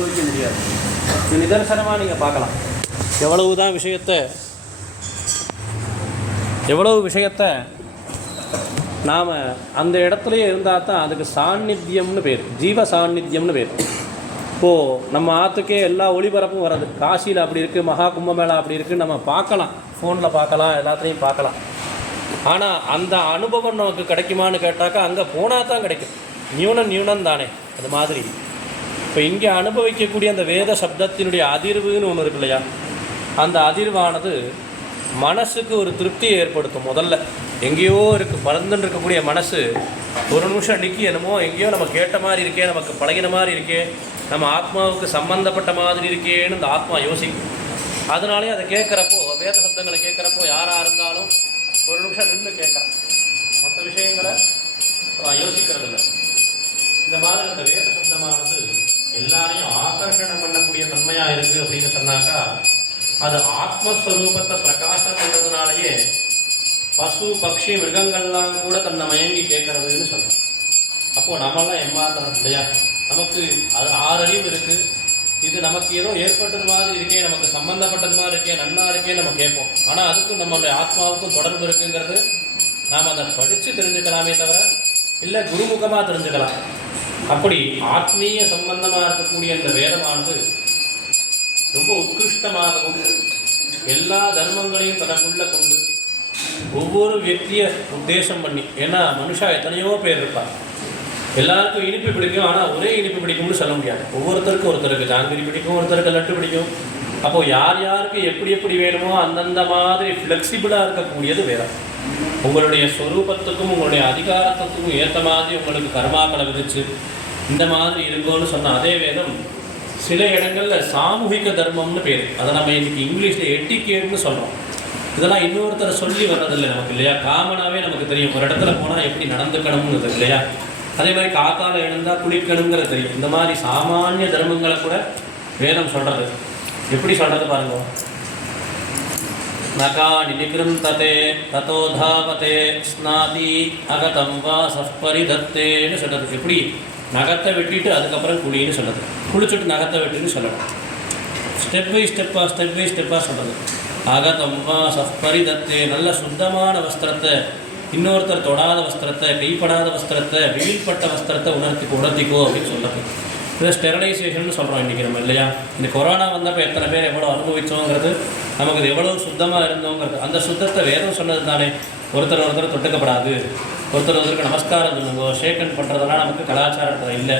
அனுபவிக்க முடியாது. இது நிதர்சனமாக நீங்கள் பார்க்கலாம். எவ்வளவு விஷயத்தை நாம் அந்த இடத்துலையே இருந்தால் தான் அதுக்கு சாநித்தியம்னு பேர், ஜீவ சாநித்தியம்னு பேர். இப்போது நம்ம ஆற்றுக்கே எல்லா ஒளிபரப்பும் வர்றது. காசியில் அப்படி இருக்குது, மகா கும்பமேளா அப்படி இருக்குது, நம்ம பார்க்கலாம், ஃபோனில் பார்க்கலாம், எல்லாத்துலேயும் பார்க்கலாம். ஆனால் அந்த அனுபவம் நமக்கு கிடைக்குமான்னு கேட்டாக்கா அங்கே போனால் தான் கிடைக்கும். நியூனம் தானே. அது மாதிரி இப்போ இங்கே அனுபவிக்கக்கூடிய அந்த வேத சப்தத்தினுடைய அதிர்வுன்னு ஒன்று இருக்கு இல்லையா, அந்த அதிர்வானது மனசுக்கு ஒரு திருப்தியை ஏற்படுத்தும். முதல்ல எங்கேயோ பறந்துன்னு இருக்கக்கூடிய மனசு ஒரு நிமிஷம் நிற்கி என்னமோ எங்கேயோ நம்ம கேட்ட மாதிரி இருக்கே, நமக்கு பழகின மாதிரி இருக்கே, நம்ம ஆத்மாவுக்கு சம்பந்தப்பட்ட மாதிரி இருக்கேன்னு இந்த ஆத்மா யோசிக்கும். அதனாலே அதை கேட்குறப்போ, வேத சப்தங்களை கேட்குறப்போ யாராக இருந்தாலும் ஒரு நிமிஷம் நின்று கேட்குறான், மற்ற விஷயங்களை யோசிக்கிறது இல்லை. இந்த மாதிரி அந்த வேத சப்தமானது எல்லாரையும் ஆகர்ஷணம் பண்ணக்கூடிய தன்மையாக இருக்குது அப்படின்னு சொன்னாக்கா அது ஆத்மஸ்வரூபத்தை பிரகாசம் பண்ணுறதுனாலேயே பசு பக்ஷி மிருகங்கள்லாம் கூட தன்னை மயங்கி கேட்கறதுன்னு சொல்கிறோம். அப்போது நம்மளாம் ஏமாத்துறது இல்லையா? நமக்கு அது 6 அறிவு இருக்குது, இது நமக்கு ஏதோ ஏற்பட்டது மாதிரி இருக்கே, நமக்கு சம்மந்தப்பட்டது மாதிரி இருக்கே, நன்னா இருக்கே நம்ம கேட்போம். ஆனால் அதுக்கும் நம்மளுடைய ஆத்மாவுக்கும் தொடர்பு இருக்குங்கிறது நாம் அதை படித்து தெரிஞ்சுக்கலாமே தவிர இல்லை குருமுகமாக தெரிஞ்சுக்கலாம். அப்படி ஆத்மீய சம்பந்தமாக இருக்கக்கூடிய இந்த வேதமானது ரொம்ப உத்கிருஷ்டமாகவும் எல்லா தர்மங்களையும் தனக்குள்ள கொண்டு ஒவ்வொரு வியக்தியை உத்தேசம் பண்ணி, ஏன்னா மனுஷா எத்தனையோ பேர் இருப்பார், எல்லாருக்கும் இனிப்பு பிடிக்கும், ஆனால் ஒரே இனிப்பு பிடிக்கும்னு சொல்ல முடியாது. ஒருத்தருக்கு ஜாங்கிரி பிடிக்கும், ஒருத்தருக்கு லட்டு பிடிக்கும். அப்போது யார் யாருக்கு எப்படி எப்படி வேணுமோ அந்தந்த மாதிரி ஃப்ளெக்சிபிளாக இருக்கக்கூடியது வேதம். உங்களுடைய ஸ்வரூபத்துக்கும் உங்களுடைய அதிகாரத்துக்கும் ஏற்ற மாதிரி உங்களுக்கு கர்மாக்களை விதிச்சு இந்த மாதிரி இருக்கும்னு சொன்ன அதே வேதம் சில இடங்களில் சாமூகிக தர்மம்னு பேர். அதை நம்ம இன்றைக்கி இங்கிலீஷில் எட்டிகேட்னு சொல்கிறோம். இதெல்லாம் இன்னொருத்தரை சொல்லி வர்றதில்லை நமக்கு இல்லையா? காமனாகவே நமக்கு தெரியும், ஒரு இடத்துல போனால் எப்படி நடந்துக்கணும்னு இல்லையா? அதே மாதிரி காத்தால் எழுந்தால் குளிக்கணுங்கிறது தெரியும். இந்த மாதிரி சாமானிய தர்மங்களை கூட வேதம் சொல்கிறது. எப்படி சொல்கிறது பாருங்க. நகாணி நிகிருந்ததே ததோதாவதே ஸ்நாதி அகதம் வா சப்பரிதத்தேன்னு சொல்கிறது. எப்படி நகத்தை வெட்டிட்டு அதுக்கப்புறம் குளின்னு சொல்லுது, குளிச்சுட்டு நகத்தை வெட்டின்னு சொல்லணும். ஸ்டெப் பை ஸ்டெப்பாக சொல்கிறது. அகதம் வா சப்பரிதத்தே, நல்ல சுத்தமான வஸ்திரத்தை, இன்னொருத்தர் தொடாத வஸ்திரத்தை, கைப்படாத வஸ்திரத்தை, வெயில்பட்ட வஸ்திரத்தை உணர்த்திக்கோ அப்படின்னு சொல்லுறது. இதை ஸ்டெரிலைசேஷன் சொல்கிறோம் இன்றைக்கி நம்ம இல்லையா? இந்த கொரோனா வந்தப்போ எத்தனை பேர் எவ்வளோ அனுபவித்தோங்கிறது, நமக்கு இது எவ்வளோ சுத்தமாக இருந்தோங்கிறது. அந்த சுத்தத்தை வேதம் சொன்னது தானே. ஒருத்தர் தொட்டுக்கப்படாது, ஒருத்தருக்கு நமஸ்காரம் சொல்லுங்க, ஷேக்கன் பண்ணுறதெல்லாம் நமக்கு கலாச்சாரத்தில் இல்லை.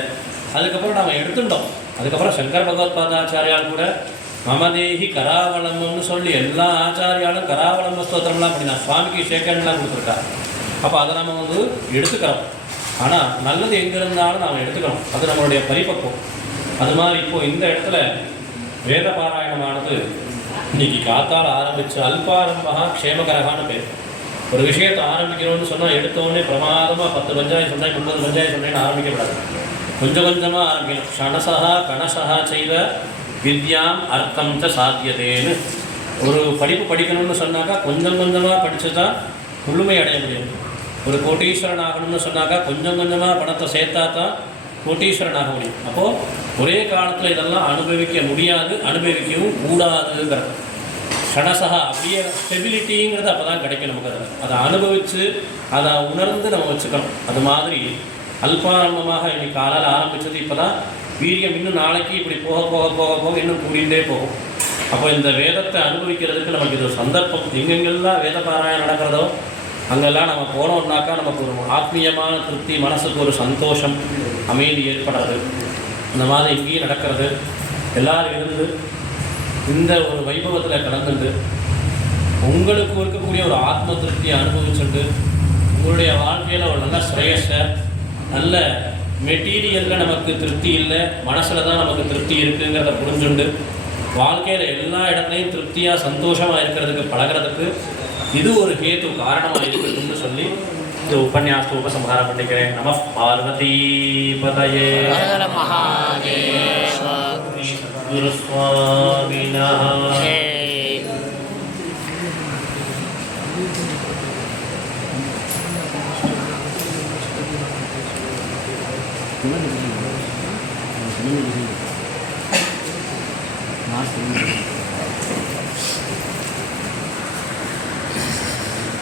அதுக்கப்புறம் நம்ம எடுத்துட்டோம். அதுக்கப்புறம் சங்கர பகவத்பாதாச்சாரியால் கூட மமதேகி கராவளம்பம்னு சொல்லி எல்லா ஆச்சாரியாலும் கராவளம்ப ஸ்தோத்திரம்லாம் பண்ணி நான் சுவாமிக்கு ஷேக்கன்லாம் கொடுத்துருக்காரு. அப்போ அதை நம்ம எடுத்துக்கிறோம். ஆனால் நல்லது எங்கே இருந்தாலும் நாம் எடுத்துக்கணும், அது நம்மளுடைய பரிபக்குவம். அது மாதிரி இப்போது இந்த இடத்துல வேத பாராயணமானது இன்றைக்கி காத்தால் ஆரம்பித்து அல்பாரம்பகா க்ஷேமகரகான்னு பேர். ஒரு விஷயத்தை ஆரம்பிக்கிறோன்னு சொன்னால் எடுத்தோடனே பிரமாதமாக 10 பஞ்சாயம் சொன்னேன், 30 பஞ்சாயம் சொன்னேன்னு ஆரம்பிக்கப்படாது. கொஞ்சம் கொஞ்சமாக ஆரம்பிக்கணும். க்ஷணசா கணசா செய்வ வித்யாம் அர்த்தம் ச சாத்தியதேன்னு. ஒரு படிப்பு படிக்கணும்னு சொன்னாக்கா கொஞ்சம் கொஞ்சமாக படித்து தான் முழுமை அடைய முடியும். ஒரு கோட்டீஸ்வரன் ஆகணும்னு சொன்னாக்கா கொஞ்சம் கொஞ்சமாக பணத்தை சேர்த்தா தான் கோட்டீஸ்வரன் ஆக முடியும். அப்போது ஒரே காலத்தில் இதெல்லாம் அனுபவிக்க முடியாது, அனுபவிக்கவும் கூடாதுங்கிறது. க்ஷணசா அப்படியே ஸ்டெபிலிட்டிங்கிறது அப்போ தான் கிடைக்கும் நமக்கு. அதை அனுபவித்து அதை உணர்ந்து நம்ம வச்சுக்கணும். அது மாதிரி அல்பாரம்பமாக இன்னைக்கு காலையில் ஆரம்பித்தது இப்போ தான் வீரியம் இன்னும் நாளைக்கு இப்படி போக போக போக போக இன்னும் கூடிகிட்டே போகும். அப்போ இந்த வேதத்தை அனுபவிக்கிறதுக்கு நமக்கு இது ஒரு சந்தர்ப்பம். எங்கெங்கெல்லாம் வேத பாராயணம் நடக்கிறதோ அங்கெல்லாம் நம்ம போனோம்னாக்கா நமக்கு ஒரு ஆத்மீயமான திருப்தி, மனசுக்கு ஒரு சந்தோஷம், அமைதி ஏற்படுறது. இந்த மாதிரி இங்கேயும் நடக்கிறது. எல்லோரும் இருந்து இந்த ஒரு வைபவத்தில் கலந்துட்டு உங்களுக்கு இருக்கக்கூடிய ஒரு ஆத்ம திருப்தியை அனுபவிச்சுட்டு உங்களுடைய வாழ்க்கையில் ஒரு நல்ல ஸ்ரேயஸை, நல்ல மெட்டீரியலில் நமக்கு திருப்தி இல்லை, மனசில் தான் நமக்கு திருப்தி இருக்குங்கிறத புரிஞ்சுண்டு வாழ்க்கையில் எல்லா இடத்துலையும் திருப்தியாக சந்தோஷமாக இருக்கிறதுக்கு பழகிறதுக்கு இது ஒரு ஹேத்து காரணமாக இருக்குன்னு சொல்லி இந்த உபன்யாசத்தை உபசம்ஹாரம் பண்ணிக்கிறேன். நம பார்வதி பதயே குருஸ்வாமினா. Gimana? நான் சொல்லுவேன்